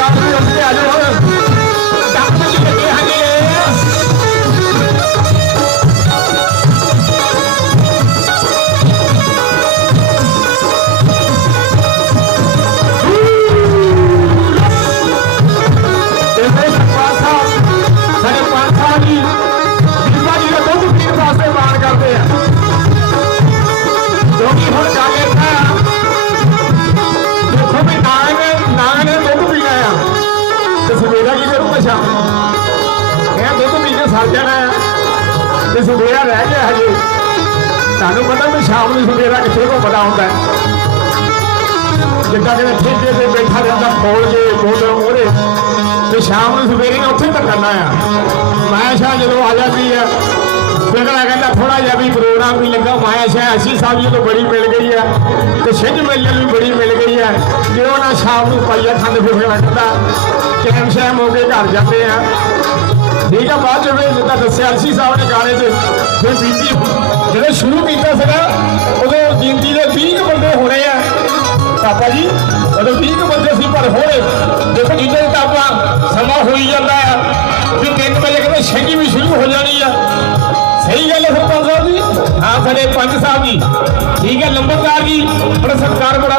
打十九十 ਜਾਣਾ ਤੇ ਸਵੇਰਾ ਰਹਿ ਗਿਆ ਹਜੇ। ਤੁਹਾਨੂੰ ਪਤਾ ਵੀ ਸ਼ਾਮ ਨੂੰ ਸਵੇਰਾ ਕਿੱਥੇ ਕੋ ਪਤਾ ਹੁੰਦਾ ਹੈ। ਜਿੱਦਾਂ ਕਿ ਠੇਕੇ ਤੇ ਬੈਠਾ ਰਹਿੰਦਾ, ਖੋਲ ਕੇ ਬੋਤਲ ਮੋਰੇ ਤੇ ਸ਼ਾਮ ਨੂੰ ਸਵੇਰੇ ਉੱਥੇ ਧੱਕਣਾ ਆ। ਮਾਇਆ ਸ਼ਾਹ ਜਦੋਂ ਆ ਜਾਂਦੀ ਆ ਬਿਗਲਾ ਕਹਿੰਦਾ ਥੋੜਾ ਜਿਹਾ ਵੀ ਪ੍ਰੋਗਰਾਮ ਵੀ ਲੱਗਾ, ਮਾਇਆ ਸ਼ਾਹ, ਅਸੀਂ ਸਾਹਿਬ ਜੀ ਤੋਂ ਬੜੀ ਮਿਲ ਗਈ ਆ। ਤੇ ਸਿੱਧ ਮੇਲੇ ਵੀ ਬੜੀ ਮਿਲ ਗਈ ਆ। ਜਦੋਂ ਨਾ ਸ਼ਾਮ ਨੂੰ ਪਾਈਆ ਖੰਡ ਫਿਰ ਲੱਗਦਾ ਕਿਹਮ ਸ਼ਾਮ ਹੋ ਕੇ ਘਰ ਜਾਂਦੇ ਆ। ਠੀਕ ਆ ਬਾਅਦ ਚ ਫਿਰ ਜਿੱਦਾਂ ਦੱਸਿਆ ਸੀ ਸਾਹਿਬ ਨੇ ਗਾਣੇ 'ਚ ਫਿਰ ਬੀਤੀ ਜਦੋਂ ਸ਼ੁਰੂ ਕੀਤਾ ਸੀਗਾ, ਉਦੋਂ ਗਿਣਤੀ ਦੇ 20 ਕੁ ਬੰਦੇ ਹੋਣੇ ਆ। ਪਾਪਾ ਜੀ, ਉਦੋਂ 20 ਕੁ ਬੰਦੇ ਸੀ, ਪਰ ਹੋਏ ਦੇਖੋ ਜਿੱਦਾਂ ਤਾਂ ਆਪਾਂ ਸਮਾਂ ਹੋਈ ਜਾਂਦਾ ਆ, ਵੀ 3 ਵਜੇ ਕਹਿੰਦੇ ਛੇਤੀ ਵੀ ਸ਼ੁਰੂ ਹੋ ਜਾਣੀ ਆ। ਸਹੀ ਗੱਲ ਹੈ ਸਰਪੰਚ ਸਾਹਿਬ ਜੀ? ਹਾਂ, ਸਾਡੇ ਪੰਜ ਸਾਹਿਬ ਜੀ। ਠੀਕ ਹੈ ਲੰਬਰਦਾਰ ਜੀ, ਬੜਾ ਸਤਿਕਾਰ ਬੜਾ।